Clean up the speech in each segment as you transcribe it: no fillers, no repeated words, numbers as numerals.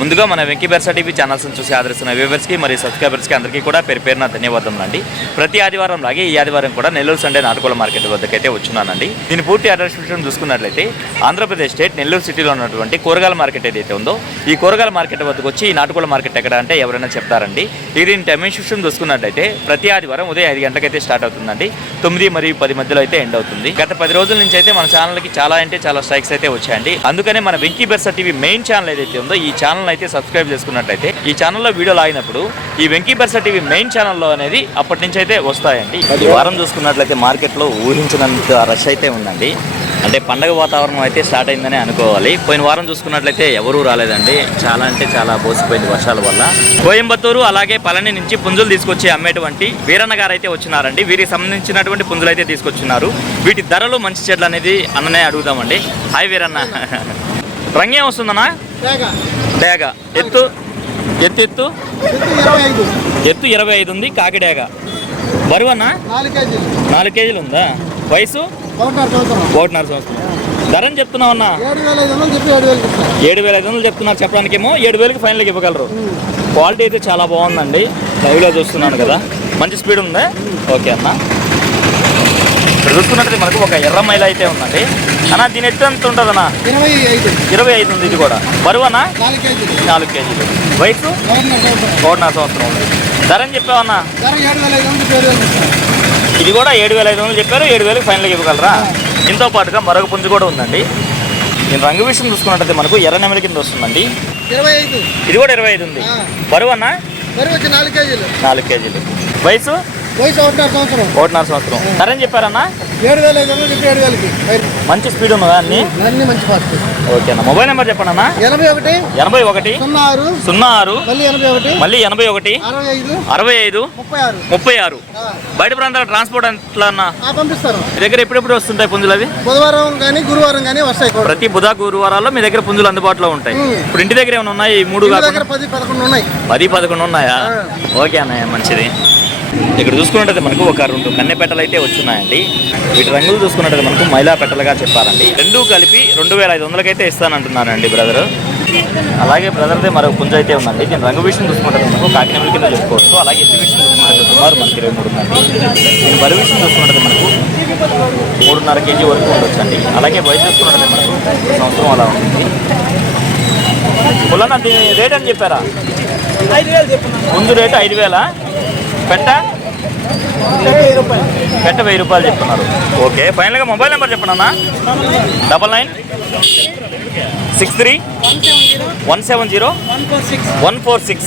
ముందుగా మన Venky బెర్సా TV channels చూసి ఆదరిస్తున్న వ్యూవర్స్కి మరియు సబ్స్క్రైబర్స్కి అందరికీ కూడా పేరున ధన్యవాదములు అండి. ప్రతి ఆదివారం లాగే ఈ ఆదివారం కూడా నెల్లూరు సండే నాటుకోళ్ల మార్కెట్ వద్దకైతే వచ్చున్నానండి. దీని పూర్తి అడ్రస్ విషయం చూసుకున్నట్లయితే ఆంధ్రప్రదేశ్ స్టేట్ నెల్లూరు సిటీలో ఉన్నటువంటి కూరగాయల మార్కెట్ ఏదైతే ఉందో ఈ కూరగాయల మార్కెట్ వద్దకు వచ్చి ఈ నాటుకోళ్ల మార్కెట్ ఎక్కడ అంటే ఎవరైనా చెప్తారండి. దీని టైమింగ్ విషయం చూసుకున్నట్లయితే ప్రతి ఆదివారం ఉదయం 5 గంటలకైతే స్టార్ట్ అవుతుందండి. 9 మరియు 10 మధ్యలో అయితే ఎండ్ అవుతుంది. గత 10 రోజుల నుంచి అయితే మన ఛానల్కి చాలా స్ట్రైక్స్ అయితే వచ్చాయండి. అందుకనే మన వెంకీ బెర్సా టీవీ మెయిన్ ఛానల్ ఏదైతే ఉందో ఈ ఛానల్ అయితే సబ్స్క్రైబ్ చేసుకున్నట్లయితే ఈ ఛానల్లో వీడియోలు ఆగినప్పుడు ఈ వెంకీ బెర్సా టీవీ మెయిన్ ఛానల్లో అనేది అప్పటి నుంచి అయితే వస్తాయండి. ఈ వారం చూసుకున్నట్లయితే మార్కెట్లో ఊహించినంత రష్ అయితే ఉందండి. అంటే పండగ వాతావరణం అయితే స్టార్ట్ అయిందని అనుకోవాలి. పోయిన వారం చూసుకున్నట్లయితే ఎవరూ రాలేదండి. చాలా బోసిపోయింది వర్షాల వల్ల. కోయంబత్తూరు అలాగే పళని నుంచి పుంజులు తీసుకొచ్చి అమ్మేటువంటి వీరన్న గారు అయితే వచ్చినారండి. వీరికి సంబంధించినటువంటి పుంజులు అయితే తీసుకొచ్చినారు. వీటి ధరలు మంచి చెడ్లు అనేది అన్ననే అడుగుదామండి. హాయ్ వీరన్న, రంగేం వస్తుందన్నా? డేగ ఎత్తు 25 ఉంది. కాకి డేగ బరువు అన్న 4 కేజీలు ఉందా? వయసు 1.5 సంవత్సరం. ధరని చెప్తున్నావు అన్న? 7,500 చెప్తున్నారు. చెప్పడానికేమో 7,000కి ఫైనల్కి ఇవ్వగలరు. క్వాలిటీ అయితే చాలా బాగుందండి. లైవ్లో చూస్తున్నాను కదా, మంచి స్పీడ్ ఉంది. ఓకే అన్న, ఇక్కడ చూసుకున్నట్టు మనకు ఒక ఎర్ర మైల అయితే ఉందండి. అన్న దీని ఎత్తు ఎంత ఉంటుంది అన్న? 25 ఉంది. ఇది కూడా బరువు అన్న 4 కేజీలు. వయసు 1.5 సంవత్సరం ఉంది. ధరని చెప్పావన్నా? ఇది కూడా 7,500 చెప్పారు. 7,000కి ఫైనల్గా ఇవ్వగలరా? దీంతో పాటుగా మరొక పుంజు కూడా ఉందండి. నేను రంగు విషయం చూసుకున్నట్టయితే మనకు ఎర్ర నెమలి కింద వస్తుందండి. ఇది కూడా 25 ఉంది. బరువు అన్న 4 కేజీలు. వయసు 1.5 సంవత్సరం. ధరని చెప్పారన్నా? 7,500 మంచి స్పీడ్ ఉన్నదా అన్ని? మంచి ఫాస్ట్. ఓకే అన్న, మొబైల్ నెంబర్ చెప్పండి అన్న. 81 06 మళ్ళీ 81 65 36. బయట ప్రాంతాల ట్రాన్స్పోర్ట్ ఎట్లా అన్న? పంపిస్తారు. మీ దగ్గర ఎప్పుడెప్పుడు వస్తుంటాయి పుంజులు? అవి బుధవారం కానీ గురువారం కానీ వస్తాయి. ప్రతి గురువారాల్లో మీ దగ్గర పుంజులు అందుబాటులో ఉంటాయి. ఇప్పుడు ఇంటి దగ్గర ఏమైనా ఉన్నాయి? 3 దగ్గర 10-11 ఉన్నాయి. 10-11 ఉన్నాయా? ఓకే అన్నయ్య, మంచిది. ఇక్కడ చూసుకున్నట్టయితే మనకు ఒక 2 కన్నె పెట్టలు అయితే వచ్చున్నాయండి. వీటి రంగులు చూసుకున్నట్టయితే మనకు మైలా పెట్టలుగా చెప్పారండి. 2 కలిపి 2,500కి అయితే ఇస్తానంటున్నారండి బ్రదర్. అలాగే బ్రదర్దే మరొక పుంజు అయితే ఉందండి. దీని రంగు విషయం చూసుకుంటే మనకు కాకినెమలి కింద చెప్పుకోవచ్చు. అలాగే ఎత్తు విషయం చూసుకున్నట్టు సుమారు మనకి 23 ఉందండి. దీని బరువు విషయం చూసుకున్నట్టు మనకు 3.5 కేజీ వరకు ఉండొచ్చండి. అలాగే వయసు చూసుకున్నట్టు మనకు 1 సంవత్సరం అలా ఉంటుంది. పుల్లన్న దీని రేట్ అని చెప్పారా? 5,000 ముందు రేటు 5,000. పెట్ట 1,000 రూపాయలు చెప్తున్నారు. ఓకే, ఫైనల్గా మొబైల్ నెంబర్ చెప్పండి అన్న. 99 63 170 146.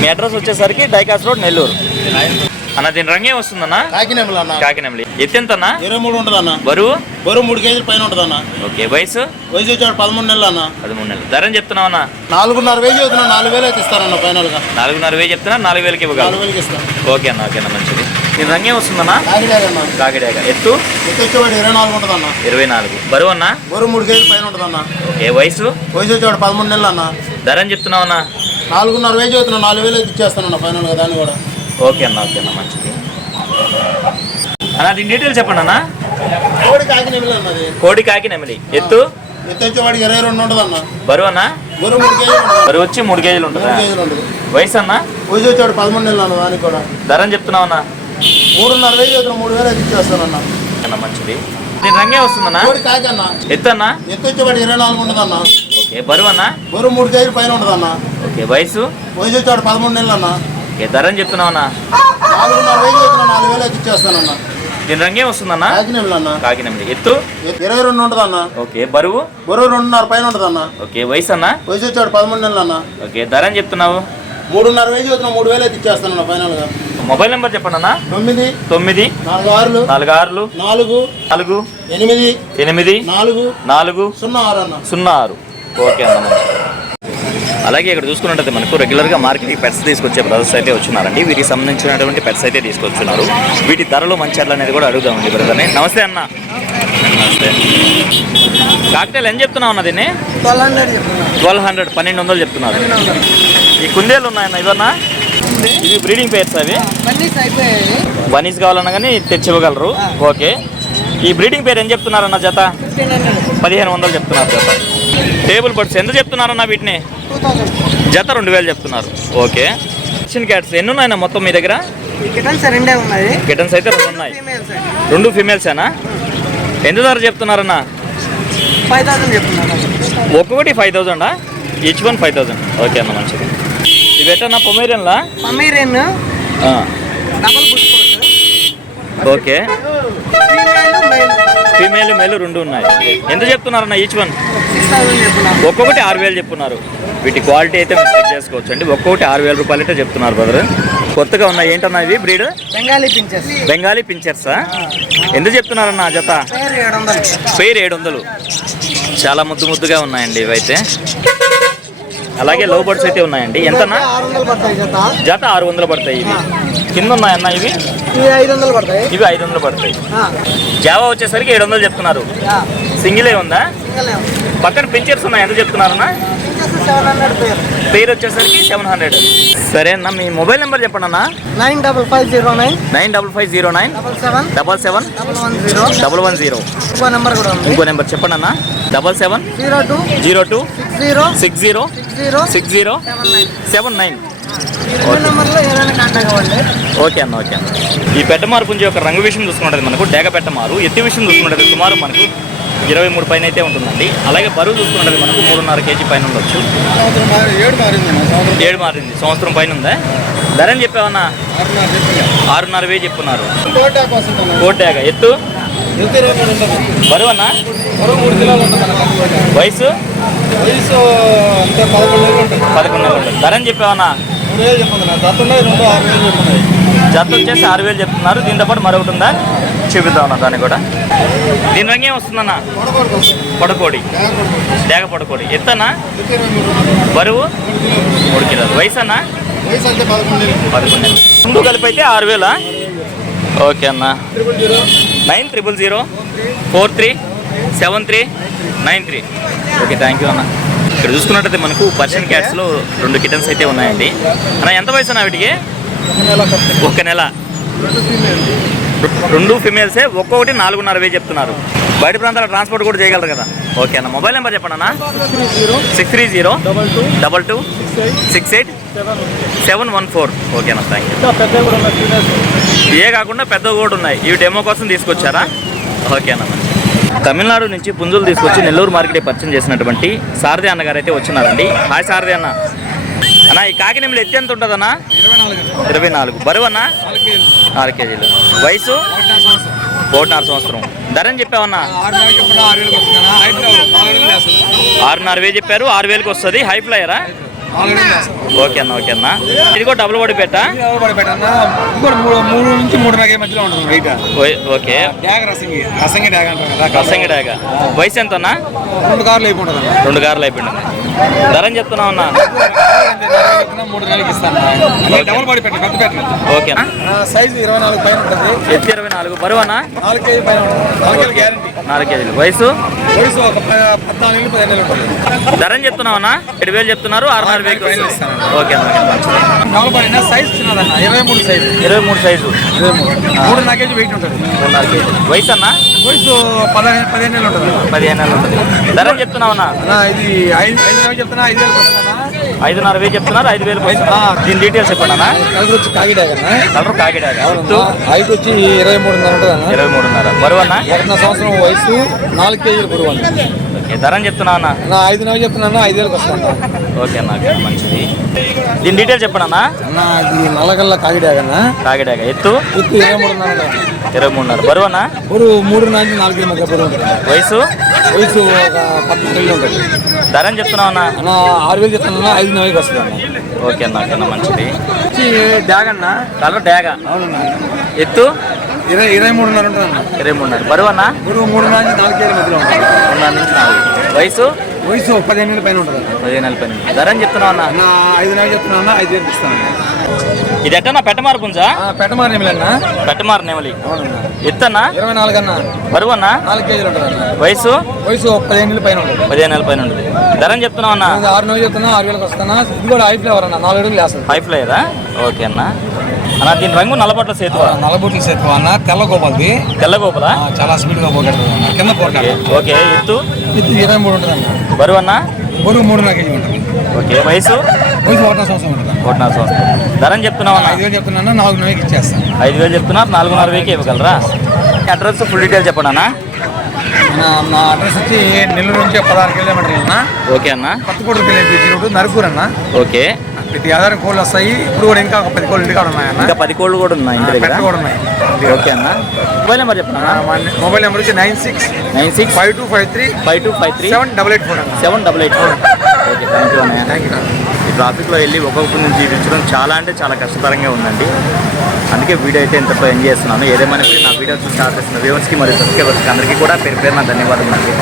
మీ అడ్రస్ వచ్చేసరికి డైకాస్ రోడ్, నెల్లూరు అన్న. దీని రంగే వస్తుందన్న? కాకినెమలి. ఎత్తు ఎంత అన్న? 23 ఉంటుంది అన్న. బరువు 3 కేజీలు పైన ఉంటుంది అన్న. ఓకే, వయసు వచ్చాడు 13 నెలలు అన్న. 13 నెలలు. ధరని చెప్తున్నావు అన్న? 4,500 అవుతున్నా. 4,000 అయితే ఇస్తానన్న ఫైనల్ గా. 4,500 చెప్తున్నా. 4,000కి ఇవ్వగలరు. ఓకే అన్న, ఓకే అన్న, మంచిది. దీని రంగే వస్తుందన్న? కాకిడాక. ఎత్తు వచ్చేవాడు 24 ఉంటుంది అన్న. 24. బరువు అన్న? 3 కేజీలు పైన ఉంటుంది అన్న. ఓకే, వయసు వచ్చేవాడు 13 నెలలు అన్న. ధరని చెప్తున్నావు అన్న? 4,500 అవుతున్నా. 4,000 అయితే ఇచ్చేస్తానన్న ఫైనల్ గా. దాన్ని కూడా ఓకే అన్న, ఓకే అన్న, మంచిది అన్న. దీని డీటెయిల్స్ చెప్పండి అన్న. కోడి కాకినెమలి. ఎత్తు వచ్చేవాడికి 22 ఉంటుంది అన్న. బరువు అన్న? బరువు వచ్చి 3 కేజీలు ఉంటుంది. వయసు అన్న? వచ్చేవాడు 13 నెలలు అన్న. దానికి కూడా ధరని చెప్తున్నావు అన్న? 3,500 అవుతున్నా. 3,000 అయితే ఇచ్చేస్తానన్న. మంచిది. దీని రంగే వస్తుందన్న? కాకి అన్న. ఎత్తు అన్న? ఎత్తు వచ్చేవాడు 24 ఉంటుంది అన్న. ఓకే, బరువు అన్న? 3 కేజీలు పైన ఉంటుంది అన్న. ఓకే, వయసు వచ్చేవాడు 13 నెలలు అన్న. ఓకే, ధరని చెప్తున్నావు అన్న? 4,500 అవుతున్నా. 4,000 అయితే ఇచ్చేస్తానన్న. దీని రంగే వస్తుందన్న? కాకినెమలి. ఎత్తు 22 ఉంటుంది అన్న. ఓకే, బరువు 2.5 పైన ఉంటుంది అన్న. ఓకే, వయసు అన్న? వచ్చేవాడు 13 నెలలు అన్న. ఓకే, ధరని చెప్తున్నావు? 3,500 అవుతున్నా. 3,000 అయితే ఇచ్చేస్తానన్న ఫైనల్ గా. మొబైల్ నెంబర్ చెప్పండి అన్న. 9 46 4 8 8 4 06 అన్న. 06. ఓకే అన్న, అలాగే ఇక్కడ చూసుకున్నట్టయితే మనకు రెగ్యులర్గా మార్కెట్కి పెట్స్ తీసుకొచ్చే బ్రదర్స్ అయితే వచ్చినారండి. వీటికి సంబంధించినటువంటి పెట్స్ అయితే తీసుకొచ్చున్నారు. వీటి ధరలు మంచి అనేది కూడా అడుగుదామండి బ్రదర్ని. నమస్తే అన్న. నమస్తే. కాక్టైల్ ఏం చెప్తున్నావు అన్న? దీన్ని 1200 1200 చెప్తున్నారు. ఈ కుందేళ్ళు ఉన్నాయన్న ఇవన్నా? ఇవి బ్రీడింగ్ పేర్స్. అవి బనీస్ కావాలన్నా కానీ తెచ్చివ్వగలరు. ఓకే, ఈ బ్రీడింగ్ పేరు ఏం చెప్తున్నారన్న జత? 1500 చెప్తున్నారు జత. టేబుల్ బర్డ్స్ ఎంత చెప్తున్నారన్న వీటిని? జత 2000 చెప్తున్నారు. ఓకే. పర్షియన్ క్యాట్స్ ఎన్ని ఉన్నాయన్న మొత్తం మీ దగ్గర? కిటన్స్ రెండే ఉన్నాయి. కిటన్స్ అయితే 2 ఉన్నాయి. 2 ఫీమేల్సేనా? ఎంత ధర చెప్తున్నారన్న? 5000 చెప్తున్నారు. ఒక్కొక్కటి 5000 ఈచ్ వన్ 5000. ఓకే అన్న, మంచిది. ఇవి ఎట్టన్నా పొమేరియన్లా? Pomeranian double bush. Okay. Female male 2 ఉన్నాయి. ఎంత చెప్తున్నారన్న ఈచ్ వన్? 6000 చెప్తున్నారు. ఒక్కొక్కటి 6000 చెప్తున్నారు. వీటి క్వాలిటీ అయితే మీరు చెక్ చేసుకోవచ్చు అండి. ఒక్కొక్కటి 6000 రూపాయలు అయితే చెప్తున్నారు బ్రదర్. కొత్తగా ఉన్నాయి. ఏంటన్నా ఇవి బ్రీడ్? బెంగాలీ పించెస్. బెంగాలీ పించర్సా? ఎంత చెప్తున్నారన్న జత? 700. చాలా ముద్దుగా ఉన్నాయండి ఇవైతే. అలాగే లో బర్డ్స్ అయితే ఉన్నాయండి. ఎంతన్నా? 600 పడతాయి జత. జత 600 పడతాయి. ఇవి కింద ఉన్నాయన్న ఇవి? ఇవి 500 పడతాయి. ఇవి 500 పడతాయి. జావా వచ్చేసరికి 700 చెప్తున్నారు. సింగిలే ఉందా? పక్కన పించర్స్ ఉన్నాయి. ఎంత చెప్తున్నారన్నా? 700 పేరు. పేరు వచ్చేసరికి 700. సరే అన్న, మీ మొబైల్ నెంబర్ చెప్పండి అన్న. 95509 95509 77 77 110. ఇంకో నెంబర్ కూడా ఉంది. ఇంకో నెంబర్ చెప్పండి అన్న. 77 02 60 60 79. నెంబర్లో ఏదైనా కాంటాక్ట్ అవ్వండి. ఓకే అన్న, ఓకే అన్న. ఈ పెట్టమారు పుంజి యొక్క రంగు విషయం చూసుకుంటుంది మనకు డేగ పెట్టమారు. ఎత్తి విషయం చూసుకుంటుంది సుమారు మనకు 23 పైన అయితే ఉంటుందండి. అలాగే బరువు చూసుకుంటుంది మనకు 3.5 కేజీ పైన ఉండొచ్చు. 7 మారింది. సంవత్సరం పైన ఉందా? ధర అని చెప్పావన్నా? 6.5 చెప్పున్నారు. కోటాక ఎత్తు బరువు అన్న? 3 కిలోలు ఉంటుంది. వయసు అంటే 11 ఉంటుంది. ధర అని చెప్పావన్నా? 3000 చెప్తుంది. జత ఉన్నాయి 2 6000 చెప్తున్నాయి. జత వచ్చేసి 6000 చెప్తున్నారు. దీంతో పాటు మరొకటి ఉందా? చూపిద్దాం అన్న దాన్ని కూడా. దీని రంగు ఏం వస్తుందన్న? పొడకోడి. డేగ పొడకోడి. ఎత్తన్నా? బరువు 3 కిలోలు. వయసు అన్న? 11 ముందు కలిపి అయితే 6000. ఓకే అన్న. 9000 43 73 93. ఓకే, థ్యాంక్ యూ అన్న. ఇక్కడ చూసుకున్నట్టయితే మనకు పర్షియన్ క్యాట్స్లో 2 కిటన్స్ అయితే ఉన్నాయండి. అన్న ఎంత వయసు అన్న వీటికి? 1 నెల. 2 ఫిమేల్సే. ఒక్కొక్కటి 4.5 చెప్తున్నారు. బయట ప్రాంతాల ట్రాన్స్పోర్ట్ కూడా చేయగలరు కదా? ఓకే అన్న. మొబైల్ నెంబర్ చెప్పండి అన్న. 630 22 68 714. ఓకే అన్న, థ్యాంక్ యూ. ఏ కాకుండా పెద్ద కూడా ఉన్నాయి. ఇవి డెమో కోసం తీసుకొచ్చారా? ఓకే అన్న. తమిళనాడు నుంచి పుంజులు తీసుకొచ్చి నెల్లూరు మార్కెట్ పరిచయం చేసినటువంటి సారథి అన్నగారు అయితే వచ్చినారండి. హాయ్ సారథి అన్న. అన్న, ఈ కాకినెమ్మలు ఎత్తి ఎంత ఉంటుంది అన్న? 24. బరువు అన్న? 4 కేజీలు. వయసు 1.5 సంవత్సరం. ధర అని చెప్పావన్నా? 6.5 చెప్పారు. 6000కి వస్తుంది. హై ఫ్లైయరా? ఓకే అన్న, ఓకే అన్న. ఇది కూడా డబుల్ బడి పెట్ట? 3 నుంచి 3.5 మధ్యలో ఉంటుంది రైట్. ఓకే. రసంగి రసంగి డాగ. వయసు ఎంత అన్న? 2 కార్లు అయిపోతుంది. 2 కార్లు అయిపోయింది. ధర అని చెప్తున్నావు అన్న? 3 నెలలకి ఇస్తాను. డబుల్ బాడీ పెట్టండి, పెద్ద పెట్టండి. ఓకేనా? సైజు 24 పైన ఉంటుంది. ఎత్తి 24. బరువు అన్న? 4 కేజీ పైన ఉంటుంది. 4 కేజీ గ్యారంటీ. 4 కేజీలు. వయసు ఒక 14 ఏళ్ళు 15 ఏళ్ళు ఉంటుంది. ధర అని చెప్తున్నావు అన్న? 7,000 చెప్తున్నారు. 6.5 ఇస్తాను. ఓకే అన్న. డబుల్ బాడీ సైజ్ చిన్నదన్న. 23 సైజు. 23 సైజు. 3.5 కేజీ వెయిట్ ఉంటుంది. 3.5 కేజీ. వయసు అన్న? వయసు 15 ఏళ్ళు ఉంటుంది. 15 ఏళ్ళు ఉంటుంది. ధర అని చెప్తున్నావు అన్న? ఇది 5 చెప్తున్నా. 5,000 వస్తుందన్నా. 5.5 చెప్తున్నారు. 5,000 దీని డీటెయిల్స్ చెప్పండి అన్న. కలర్ వచ్చి కాకిడాగ. కలర్ కాకిడాగ. హైట్ వచ్చి 23.5 ఉంటుంది. 23.5. బరువు అన్న? 1 సంవత్సరం వయసు. 4 కేజీలు బరువు అన్న. ఓకే. ధర అని చెప్తున్నావు అన్న? 5,000 చెప్తున్నా. 5,000కి వస్తాను. ఓకే అన్న, మంచిది. దీని డీటెయిల్స్ చెప్పండి అన్న. అన్న ఇది నల్లగల్ల కాకిడాగన్న. కాకిడాగ. ఎత్తు 23.5. బరువు అన్న? బరువు 3 నుంచి 4 కిలో మధ్య బరువు ఉంటుంది. వయసు ఒక 14 ఏళ్ళు ఉంటుంది. ధర అని చెప్తున్నావు అన్న? 6,000 చెప్తున్నా. 5,000కి వస్తుంది అన్న. ఓకే అన్న, ఓకే అన్న, మంచిది. డాగన్న. కలర్ డాగ. అవునన్నా. ఎత్తు 23.5 ఉంటుంది అన్న. 23.5. బరువు అన్న? బరువు 3 నుంచి 4 కేజీల మధ్యలో ఉంటుంది. 3 నుంచి 4. వయసు 15 ఏళ్ళ పైన ఉంటుంది. 15 ఏళ్ళ పైన. ధర అని చెప్తున్నావు అన్న? 5,000 చెప్తున్నా. 5,000కి ఇస్తాను. ఇది ఎట్టన్నా పెట్టమారు పుంజా? పెట్టమారు నెమలన్న. పెట్టమారు నెమలి. అవునన్నా. ఎత్తన్నా? 24 అన్న. బరువు అన్న? 4 కేజీలు ఉంటుంది అన్న. వయసు 15 ఏళ్ళ పైన ఉంటుంది. 15 ఏళ్ళ పైన ఉంటుంది. ధర అని చెప్తున్నావు అన్న? 6,000 చెప్తున్నా. 6,000కి వస్తానా. ఇది కూడా హై ఫ్లేవర్ అన్న. 4 అడుగులు వేస్తుంది. హై ఫ్లైరా? ఓకే అన్న. అన్న దీని రంగు నల్లబొట్ల సేతు నల్లబొట్లు సేతు అన్న తెల్ల గోపాలది తెల్ల గోపుల చాలా స్పీడ్గా పోగొడుతుంది అన్న కింద పోటీ ఓకే ఎత్తు ఇది 23 ఉంటుంది అన్న బరువు అన్న బరువు 3.5 కేజీ ఉంటుంది ఓకే వయసు వయసు 1 సంవత్సరం ఉంటుంది 1.5 సంవత్సరం ధరని చెప్తున్నావు అన్న 5,000 చెప్తున్నా 4,500 ఇచ్చేస్తాను 5,000 చెప్తున్నారు 4,500 ఇవ్వగలరా అడ్రస్ ఫుల్ డీటెయిల్ చెప్పండి అన్న నా అడ్రస్ వచ్చి నెల్లూరు నుంచి 16 కిలోమీటర్లు అన్న ఓకే అన్న కొత్తకోటకి వెళ్ళే బీచ్ రోడ్డు నరుకూరు అన్న ఓకే ప్రతి ఆధారం కోళ్ళు వస్తాయి ఇప్పుడు కూడా ఇంకా ఒక 10 కోళ్ళు ఇంటికాడ ఉన్నాయన్న ఇంకా 10 కోళ్ళు కూడా ఉన్నాయి ఇంటి దగ్గర పెట్ట కూడా ఉన్నాయి ఓకే అన్న మొబైల్ నెంబర్ చెప్పండి అన్న మొబైల్ నెంబర్ వచ్చి 96 5253 5253 7884 అన్న 788 ఓకే థ్యాంక్ యూ అన్నయ్య థ్యాంక్ యూ ఈ ట్రాఫిక్లో వెళ్ళి ఒక్కొక్కరి నుంచి చూపించడం చాలా అంటే చాలా కష్టతరంగా ఉందండి అందుకే వీడియో అయితే ఎంతతో ఎంజాయ్ చేస్తున్నాను ఏదేమైనా నా వీడియో చూసి ఆదరిస్తున్న వ్యూవర్స్కి మరియు సబ్స్క్రైబర్స్కి అందరికీ కూడా పేరు పేరున ధన్యవాదాలు అండి